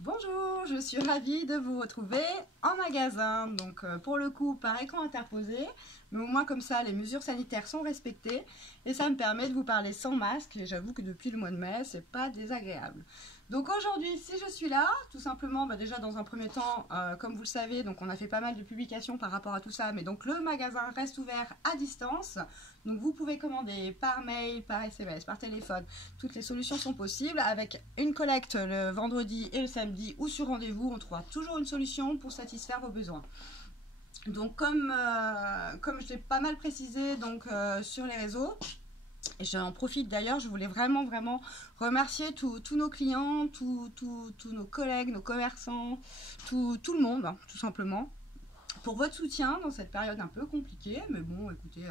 Bonjour, je suis ravie de vous retrouver en magasin. Donc pour le coup par écran interposé, mais au moins comme ça les mesures sanitaires sont respectées et ça me permet de vous parler sans masque. Et j'avoue que depuis le mois de mai, c'est pas désagréable. Donc aujourd'hui, si je suis là, tout simplement, déjà dans un premier temps, comme vous le savez, donc on a fait pas mal de publications par rapport à tout ça, mais donc le magasin reste ouvert à distance. Donc vous pouvez commander par mail, par SMS, par téléphone. Toutes les solutions sont possibles avec une collecte le vendredi et le samedi ou sur rendez-vous. On trouvera toujours une solution pour satisfaire vos besoins. Donc comme je l'ai pas mal précisé sur les réseaux, et j'en profite d'ailleurs, je voulais vraiment remercier tous nos clients, tous nos collègues, nos commerçants, tout le monde, hein, tout simplement, pour votre soutien dans cette période un peu compliquée. Mais bon, écoutez,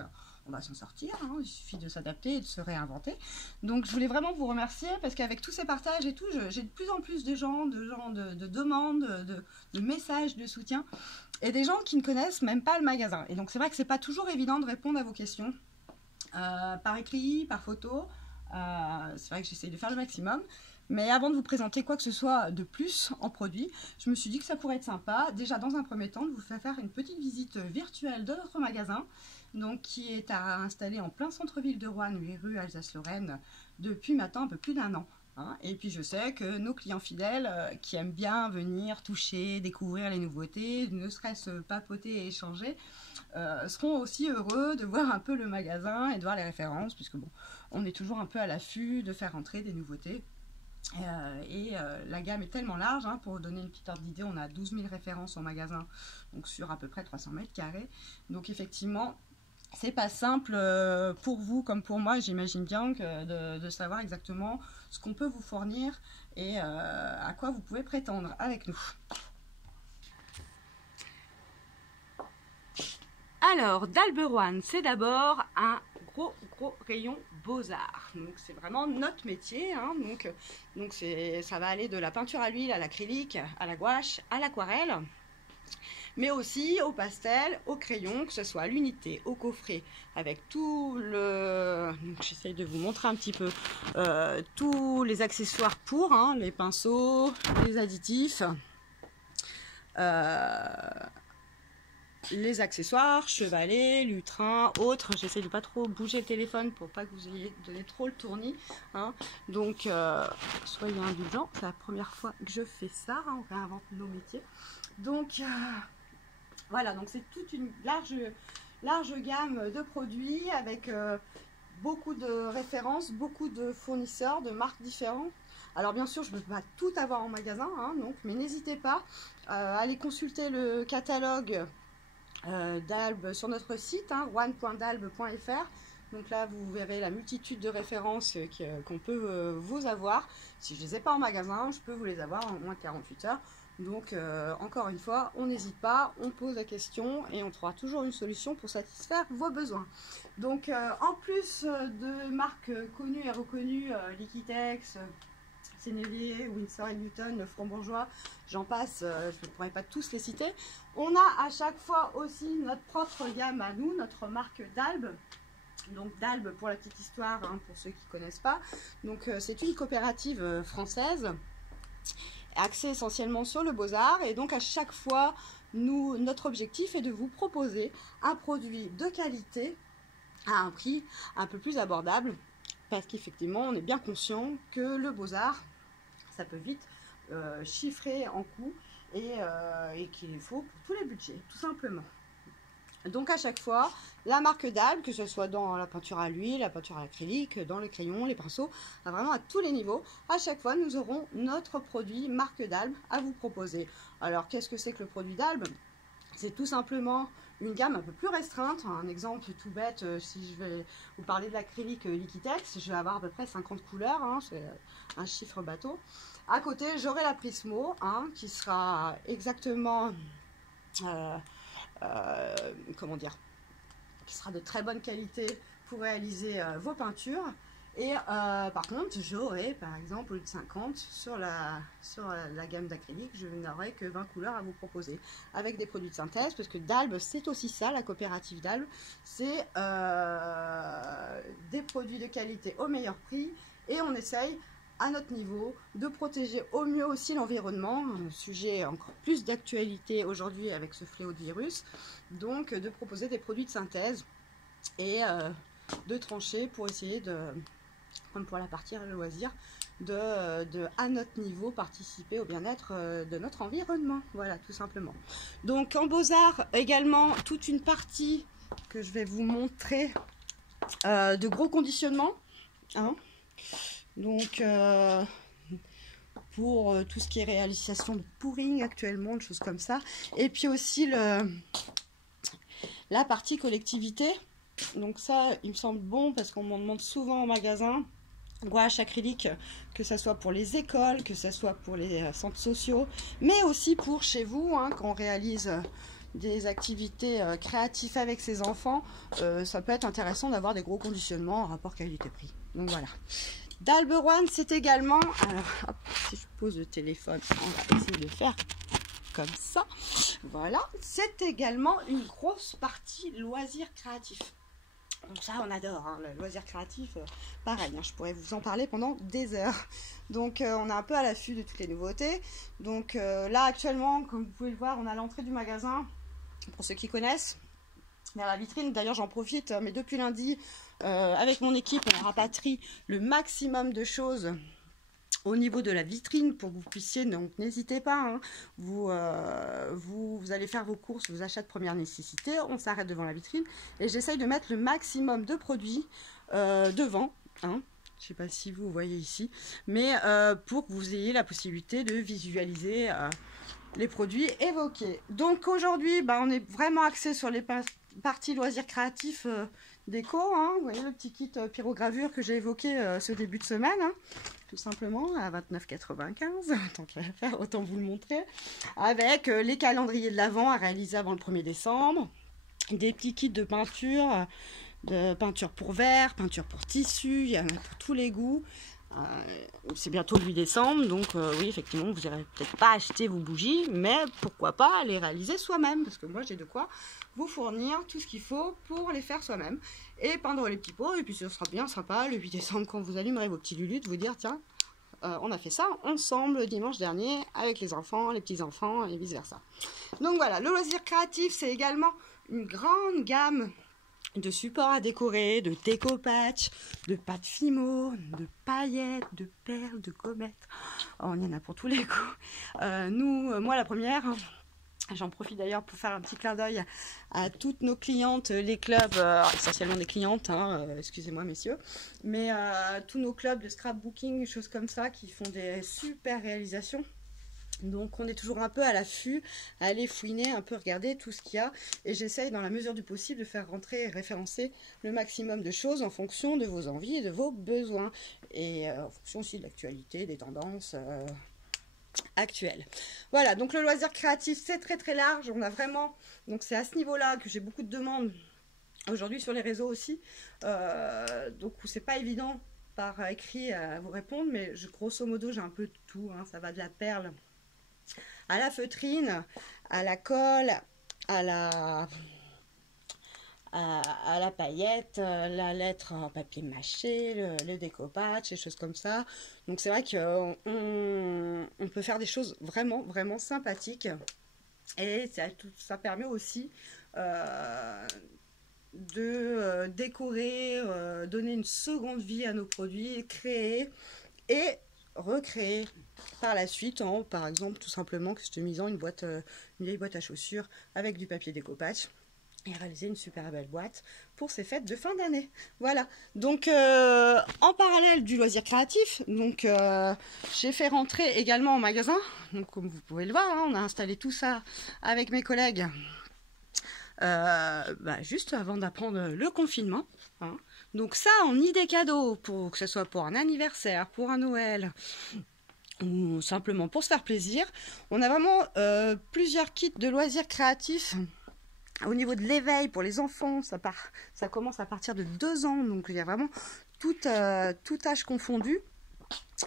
on va s'en sortir, hein, il suffit de s'adapter et de se réinventer. Donc je voulais vraiment vous remercier parce qu'avec tous ces partages et tout, j'ai de plus en plus de demandes, de messages de soutien et des gens qui ne connaissent même pas le magasin. Et donc c'est vrai que c'est pas toujours évident de répondre à vos questions. Par écrit, par photo, c'est vrai que j'essaye de faire le maximum. Mais avant de vous présenter quoi que ce soit de plus en produit, je me suis dit que ça pourrait être sympa, déjà dans un premier temps, de vous faire une petite visite virtuelle de notre magasin, donc qui est à installer en plein centre-ville de Roanne, 8 rue Alsace-Lorraine, depuis maintenant un peu plus d'1 an. Et puis je sais que nos clients fidèles qui aiment bien venir toucher, découvrir les nouveautés, ne serait-ce papoter et échanger, seront aussi heureux de voir un peu le magasin et de voir les références, puisque bon, on est toujours un peu à l'affût de faire entrer des nouveautés. La gamme est tellement large, hein, pour vous donner une petite ordre d'idée, on a 12 000 références en magasin, donc sur à peu près 300 mètres carrés. Donc effectivement, c'est pas simple pour vous comme pour moi, j'imagine bien, de savoir exactement ce qu'on peut vous fournir et à quoi vous pouvez prétendre avec nous. Alors, d'Albe Roanne, c'est d'abord un gros rayon beaux-arts. Donc c'est vraiment notre métier, hein. Donc ça va aller de la peinture à l'huile, à l'acrylique, à la gouache, à l'aquarelle, mais aussi au pastel, au crayon, que ce soit à l'unité, au coffret, avec tout le... J'essaye de vous montrer un petit peu tous les accessoires pour, hein, les pinceaux, les additifs, les accessoires, chevalet, lutrin, autres. J'essaie de pas trop bouger le téléphone pour pas que vous ayez donné trop le tournis, hein. Donc soyez indulgents, c'est la première fois que je fais ça, hein, on réinvente nos métiers. Donc voilà, donc c'est toute une large gamme de produits avec beaucoup de références, beaucoup de fournisseurs, de marques différentes. Alors bien sûr, je ne peux pas tout avoir en magasin, hein, mais n'hésitez pas à aller consulter le catalogue d'Albe sur notre site, hein, roanne.dalbe.fr. Donc là, vous verrez la multitude de références qu'on peut vous avoir. Si je ne les ai pas en magasin, je peux vous les avoir en moins de 48 heures. Donc, encore une fois, on n'hésite pas, on pose la question et on trouvera toujours une solution pour satisfaire vos besoins. Donc, en plus de marques connues et reconnues, Liquitex, Sennelier, Winsor & Newton, Franc-Bourgeois, j'en passe, je ne pourrais pas tous les citer. On a à chaque fois aussi notre propre gamme à nous, notre marque d'Albe. Donc d'Albe, pour la petite histoire, hein, pour ceux qui ne connaissent pas. Donc c'est une coopérative française axée essentiellement sur le beaux-arts. Et donc à chaque fois, notre objectif est de vous proposer un produit de qualité à un prix un peu plus abordable. Parce qu'effectivement, on est bien conscient que le beaux-arts, ça peut vite chiffrer en coût et qu'il faut pour tous les budgets, tout simplement. Donc à chaque fois, la marque d'Albe, que ce soit dans la peinture à l'huile, la peinture à l'acrylique, dans les crayons, les pinceaux, vraiment à tous les niveaux, à chaque fois nous aurons notre produit marque d'Albe à vous proposer. Alors qu'est-ce que c'est que le produit d'Albe? C'est tout simplement une gamme un peu plus restreinte. Un exemple tout bête, si je vais vous parler de l'acrylique Liquitex, je vais avoir à peu près 50 couleurs, hein, c'est un chiffre bateau. À côté, j'aurai la Prismo, hein, qui sera exactement, comment dire, qui sera de très bonne qualité pour réaliser vos peintures. Et par contre, j'aurai par exemple au lieu de 50 sur la gamme d'acrylique, je n'aurai que 20 couleurs à vous proposer avec des produits de synthèse, parce que d'Albe, c'est aussi ça, la coopérative d'Albe, c'est des produits de qualité au meilleur prix et on essaye à notre niveau, de protéger au mieux aussi l'environnement, un sujet encore plus d'actualité aujourd'hui avec ce fléau de virus, donc de proposer des produits de synthèse et de trancher pour essayer de, comme pour la partie loisir, à notre niveau participer au bien-être de notre environnement, voilà, tout simplement. Donc en Beaux-Arts également toute une partie que je vais vous montrer de gros conditionnement, hein. Donc pour tout ce qui est réalisation de pouring actuellement, de choses comme ça, et puis aussi la partie collectivité. Donc ça il me semble bon parce qu'on m'en demande souvent en magasin. Gouache acrylique, que ce soit pour les écoles, que ce soit pour les centres sociaux, mais aussi pour chez vous, hein, quand on réalise des activités créatives avec ses enfants, ça peut être intéressant d'avoir des gros conditionnements en rapport qualité-prix. Donc voilà. D'Alberouane, c'est également, alors hop, si je pose le téléphone, on va essayer de faire comme ça, voilà, c'est également une grosse partie loisirs créatifs. Donc ça on adore, hein, le loisir créatif, pareil, hein, je pourrais vous en parler pendant des heures. Donc on est un peu à l'affût de toutes les nouveautés. Donc là actuellement, comme vous pouvez le voir, on a l'entrée du magasin, pour ceux qui connaissent, vers la vitrine. D'ailleurs j'en profite, mais depuis lundi, avec mon équipe, on rapatrie le maximum de choses au niveau de la vitrine pour que vous puissiez, donc n'hésitez pas, hein, vous allez faire vos courses, vos achats de première nécessité, on s'arrête devant la vitrine et j'essaye de mettre le maximum de produits devant, hein. Je ne sais pas si vous voyez ici, mais pour que vous ayez la possibilité de visualiser les produits évoqués. Donc aujourd'hui, on est vraiment axé sur les parties loisirs créatifs déco, hein. Vous voyez le petit kit pyrogravure que j'ai évoqué ce début de semaine, hein, tout simplement à 29,95 €, tant qu'à faire, autant vous le montrer, avec les calendriers de l'Avent à réaliser avant le 1er décembre, des petits kits de peinture pour verre, peinture pour tissu, il y en a pour tous les goûts. C'est bientôt le 8 décembre, donc oui, effectivement, vous n'irez peut-être pas acheter vos bougies, mais pourquoi pas les réaliser soi-même, parce que moi j'ai de quoi vous fournir tout ce qu'il faut pour les faire soi-même et peindre les petits pots. Et puis ce sera bien sympa le 8 décembre quand vous allumerez vos petits lulus de vous dire tiens, on a fait ça ensemble dimanche dernier avec les enfants, les petits-enfants et vice versa. Donc voilà, le loisir créatif, c'est également une grande gamme de supports à décorer, de découpage, de pâte Fimo, de paillettes, de perles, de gommettes. Oh, on y en a pour tous les goûts. Moi la première, j'en profite d'ailleurs pour faire un petit clin d'œil à toutes nos clientes, les clubs, essentiellement des clientes, hein, excusez-moi messieurs, mais tous nos clubs de scrapbooking, choses comme ça, qui font des super réalisations. Donc on est toujours un peu à l'affût, à aller fouiner, un peu regarder tout ce qu'il y a. Et j'essaye dans la mesure du possible de faire rentrer et référencer le maximum de choses en fonction de vos envies et de vos besoins. Et en fonction aussi de l'actualité, des tendances actuelles. Voilà, donc le loisir créatif c'est très très large. On a vraiment, donc c'est à ce niveau-là que j'ai beaucoup de demandes aujourd'hui sur les réseaux aussi. Donc c'est pas évident par écrit à vous répondre, mais grosso modo j'ai un peu de tout, hein. Ça va de la perle à la feutrine, à la colle, à la paillette, la lettre en papier mâché, le découpage, des choses comme ça. Donc c'est vrai qu'on peut faire des choses vraiment, vraiment sympathiques. Et ça permet aussi de décorer, donner une seconde vie à nos produits, créer et recréer par la suite en, par exemple, tout simplement customisant une vieille boîte à chaussures avec du papier découpage et réaliser une super belle boîte pour ces fêtes de fin d'année. Voilà, donc en parallèle du loisir créatif, donc j'ai fait rentrer également en magasin, donc comme vous pouvez le voir, hein, on a installé tout ça avec mes collègues juste avant d'apprendre le confinement, hein. Donc ça, en idée cadeau, que ce soit pour un anniversaire, pour un Noël, ou simplement pour se faire plaisir, on a vraiment plusieurs kits de loisirs créatifs. Au niveau de l'éveil pour les enfants, ça commence à partir de 2 ans, donc il y a vraiment tout âge confondu.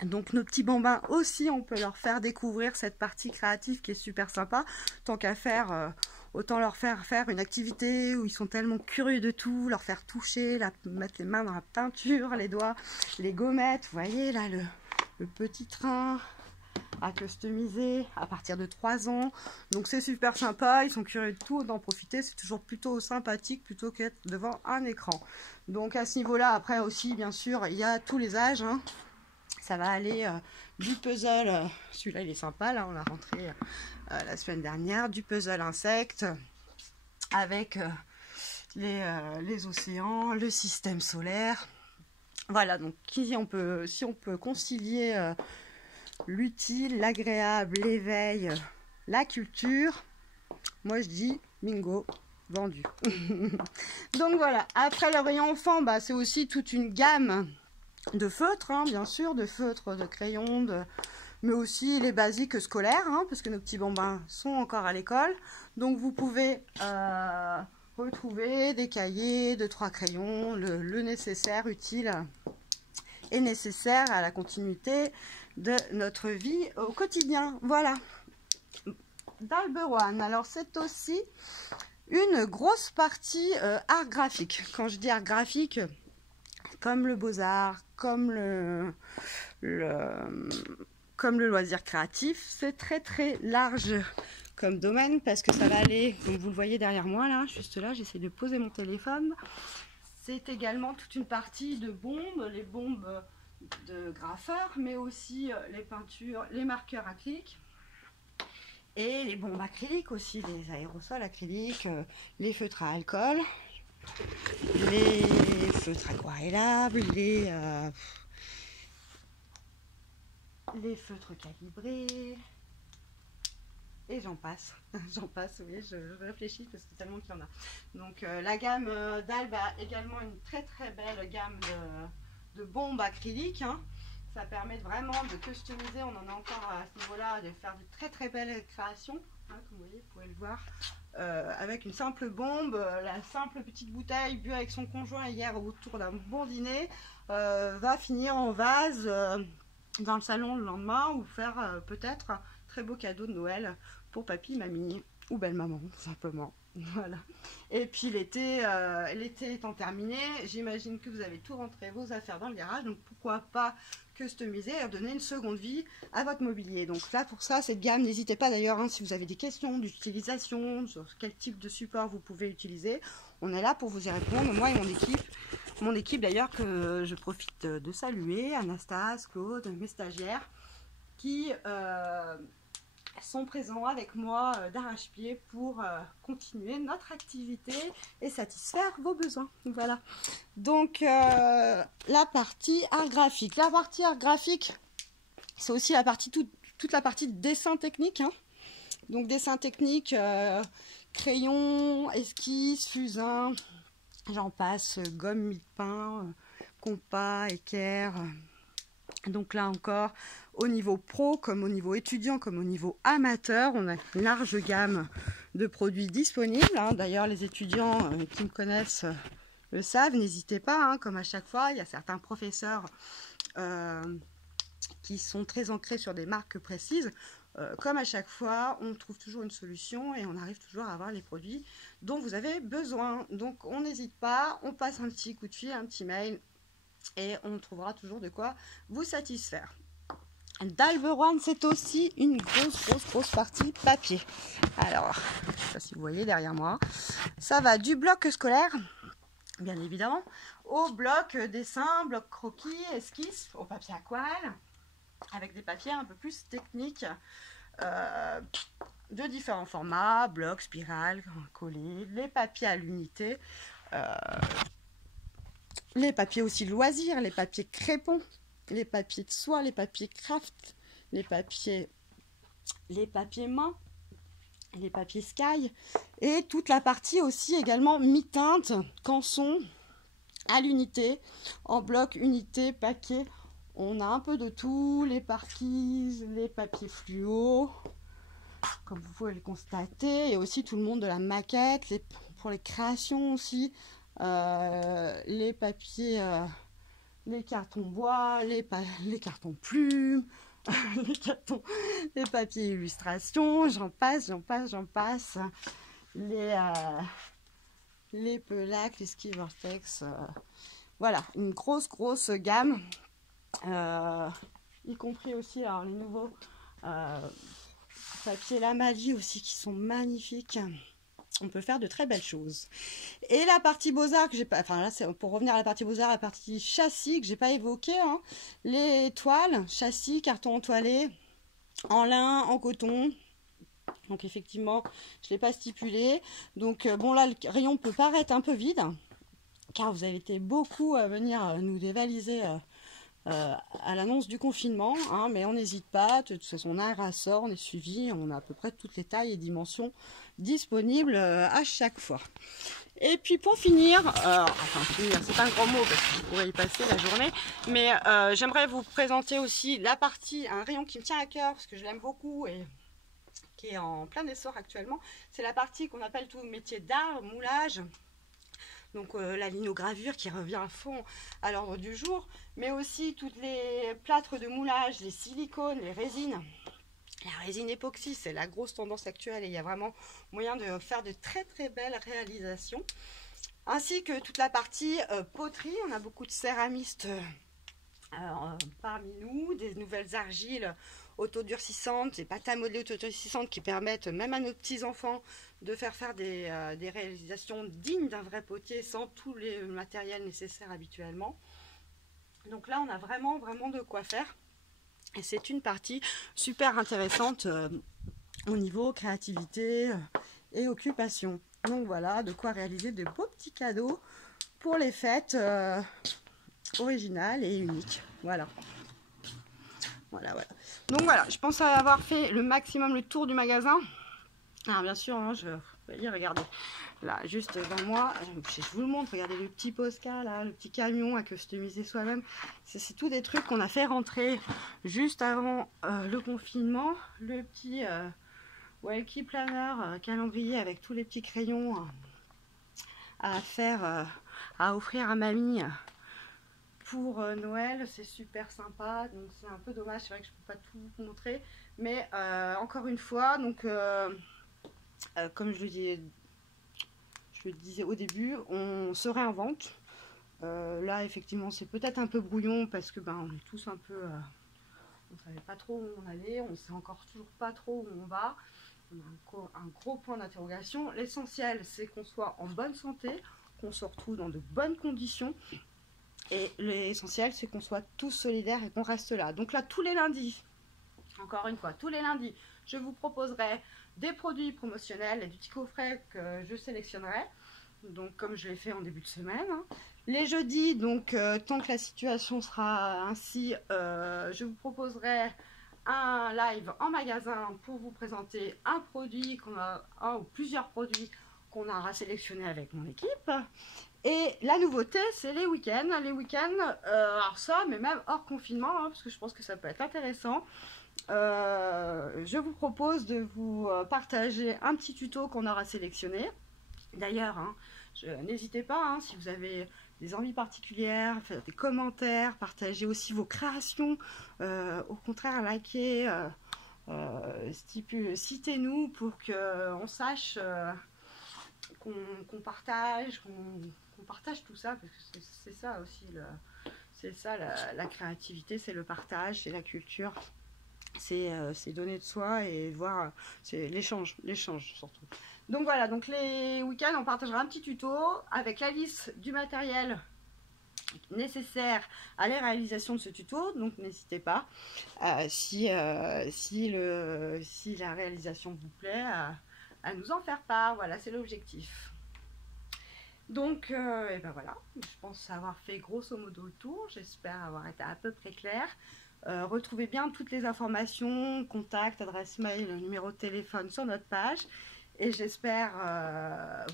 Donc nos petits bambins aussi, on peut leur faire découvrir cette partie créative qui est super sympa. Tant qu'à faire, autant leur faire une activité où ils sont tellement curieux de tout, leur faire toucher, mettre les mains dans la peinture, les doigts, les gommettes. Vous voyez là le petit train à customiser à partir de 3 ans. Donc c'est super sympa, ils sont curieux de tout, d'en profiter. C'est toujours plutôt sympathique plutôt qu'être devant un écran. Donc à ce niveau-là, après aussi, bien sûr, il y a tous les âges. Hein. Ça va aller du puzzle, celui-là il est sympa, là on l'a rentré la semaine dernière, du puzzle insecte avec les océans, le système solaire. Voilà, donc si on peut concilier l'utile, l'agréable, l'éveil, la culture, moi je dis bingo, vendu. Donc voilà, après le rayon enfant, bah, c'est aussi toute une gamme de feutres, hein, bien sûr, de feutres, de crayons, mais aussi les basiques scolaires, hein, parce que nos petits bambins sont encore à l'école. Donc vous pouvez retrouver des cahiers, 2-3 crayons, le nécessaire, utile et nécessaire à la continuité de notre vie au quotidien. Voilà. Dalberoine, alors c'est aussi une grosse partie art graphique. Quand je dis art graphique, comme le beaux-arts, comme le loisir créatif, c'est très très large comme domaine parce que ça va aller, comme vous le voyez derrière moi là, juste là, j'essaie de poser mon téléphone. C'est également toute une partie de bombes, les bombes de graffeurs, mais aussi les peintures, les marqueurs acryliques et les bombes acryliques aussi, les aérosols acryliques, les feutres à alcool, les feutres aquarellables, les feutres calibrés, et j'en passe, j'en passe, oui, je réfléchis parce que tellement qu'il y en a. Donc la gamme d'Albe a également une très très belle gamme de bombes acryliques, hein. Ça permet vraiment de customiser, on en a encore à ce niveau-là, de faire de très très belles créations, hein, comme vous voyez, vous pouvez le voir. Avec une simple bombe, la simple petite bouteille bu avec son conjoint hier autour d'un bon dîner, va finir en vase dans le salon le lendemain ou faire peut-être un très beau cadeau de Noël pour papy, mamie ou belle-maman, tout simplement. Voilà. Et puis l'été étant terminé, j'imagine que vous avez tout rentré vos affaires dans le garage, donc pourquoi pas customiser et donner une seconde vie à votre mobilier. Donc là pour ça, cette gamme, n'hésitez pas d'ailleurs, hein, si vous avez des questions d'utilisation, sur quel type de support vous pouvez utiliser, on est là pour vous y répondre, moi et mon équipe d'ailleurs que je profite de saluer, Anastasia, Claude, mes stagiaires qui sont présents avec moi d'arrache-pied pour continuer notre activité et satisfaire vos besoins. Voilà. Donc la partie art graphique. La partie art graphique, c'est aussi la partie toute la partie dessin technique. Hein. Donc dessin technique, crayon, esquisse, fusain, j'en passe, gomme mille-pain, compas, équerre. Donc là encore, au niveau pro, comme au niveau étudiant, comme au niveau amateur, on a une large gamme de produits disponibles. Hein. D'ailleurs, les étudiants qui me connaissent le savent, n'hésitez pas, hein, comme à chaque fois, il y a certains professeurs qui sont très ancrés sur des marques précises. Comme à chaque fois, on trouve toujours une solution et on arrive toujours à avoir les produits dont vous avez besoin. Donc on n'hésite pas, on passe un petit coup de fil, un petit mail, et on trouvera toujours de quoi vous satisfaire. Dalberoine, c'est aussi une grosse partie papier. Alors, je ne sais pas si vous voyez derrière moi, ça va du bloc scolaire, bien évidemment, au bloc dessin, bloc croquis, esquisse, au papier aquarelle, avec des papiers un peu plus techniques, de différents formats, bloc, spirale, collé, les papiers à l'unité, les papiers aussi loisirs, les papiers crépons, les papiers de soie, les papiers craft, les papiers main, les papiers sky, et toute la partie aussi également mi-teinte, canson, à l'unité, en bloc, unité, paquet. On a un peu de tout, les parquises, les papiers fluo, comme vous pouvez le constater, et aussi tout le monde de la maquette, pour les créations aussi, les papiers, les cartons bois, les cartons plumes, les papiers illustration, j'en passe. Les pelacs, les ski vortex, voilà, une grosse gamme y compris aussi alors, les nouveaux papiers La Magie aussi qui sont magnifiques. On peut faire de très belles choses. Et la partie Beaux-Arts que j'ai pas, enfin là c'est pour revenir à la partie Beaux-Arts, la partie châssis que j'ai pas évoquée, hein. Les toiles, châssis, carton entoilé, en lin, en coton. Donc effectivement, je ne l'ai pas stipulé. Donc bon là, le rayon peut paraître un peu vide, car vous avez été beaucoup à venir nous dévaliser à l'annonce du confinement, hein, mais on n'hésite pas, de toute façon on a un rassort, on est suivi, on a à peu près toutes les tailles et dimensions disponibles à chaque fois. Et puis pour finir, enfin finir, c'est pas un grand mot parce que je pourrais y passer la journée, mais j'aimerais vous présenter aussi la partie, un rayon qui me tient à cœur parce que je l'aime beaucoup et qui est en plein essor actuellement, c'est la partie qu'on appelle tout métier d'art, moulage. Donc la linogravure qui revient à fond à l'ordre du jour, mais aussi toutes les plâtres de moulage, les silicones, les résines. La résine époxy, c'est la grosse tendance actuelle et il y a vraiment moyen de faire de très très belles réalisations. Ainsi que toute la partie poterie, on a beaucoup de céramistes parmi nous, des nouvelles argiles autodurcissantes, des pâtes à modeler autodurcissantes qui permettent même à nos petits-enfants de faire des réalisations dignes d'un vrai potier sans tous les matériels nécessaires habituellement. Donc là, on a vraiment de quoi faire. Et c'est une partie super intéressante au niveau créativité et occupation. Donc voilà, de quoi réaliser de beaux petits cadeaux pour les fêtes originales et uniques. Voilà. Donc voilà, je pense avoir fait le maximum le tour du magasin. Alors bien sûr, hein, je vais dire, regardez, là, juste devant moi, je vous le montre, regardez le petit Posca, là, le petit camion à customiser soi-même. C'est tout des trucs qu'on a fait rentrer juste avant le confinement. Le petit Walkie Planner, calendrier avec tous les petits crayons à faire, à offrir à mamie pour Noël. C'est super sympa, donc c'est un peu dommage, c'est vrai que je peux pas tout vous montrer. Mais encore une fois, donc comme je le disais au début, on se réinvente. Là, effectivement, c'est peut-être un peu brouillon parce que on est tous un peu... on ne savait pas trop où on allait, on ne sait encore toujours pas trop où on va. On a un gros point d'interrogation. L'essentiel, c'est qu'on soit en bonne santé, qu'on se retrouve dans de bonnes conditions. Et l'essentiel, c'est qu'on soit tous solidaires et qu'on reste là. Donc là, tous les lundis, encore une fois, tous les lundis, je vous proposerai des produits promotionnels et du petit coffret que je sélectionnerai, donc comme je l'ai fait en début de semaine. Les jeudis, donc tant que la situation sera ainsi, je vous proposerai un live en magasin pour vous présenter un produit un ou plusieurs produits qu'on aura sélectionnés avec mon équipe. Et la nouveauté, c'est les week-ends. Les week-ends, alors ça, mais même hors confinement, hein, parce que je pense que ça peut être intéressant. Je vous propose de vous partager un petit tuto qu'on aura sélectionné. D'ailleurs, hein, n'hésitez pas, hein, si vous avez des envies particulières, faites des commentaires, partagez aussi vos créations. Au contraire, likez, citez-nous pour qu'on sache qu'on partage, qu'on partage tout ça, parce que c'est ça aussi, c'est ça la créativité, c'est le partage, c'est la culture. C'est donner de soi et voir, c'est l'échange surtout. Donc voilà, donc les week-ends, on partagera un petit tuto avec la liste du matériel nécessaire à la réalisation de ce tuto. Donc n'hésitez pas, si la réalisation vous plaît, à nous en faire part. Voilà, c'est l'objectif. Donc, et ben voilà, je pense avoir fait grosso modo le tour. J'espère avoir été à peu près claire. Retrouvez bien toutes les informations, contact, adresse mail, numéro de téléphone sur notre page. Et j'espère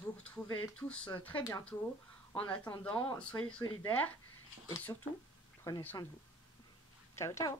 vous retrouver tous très bientôt. En attendant, soyez solidaires et surtout, prenez soin de vous. Ciao, ciao!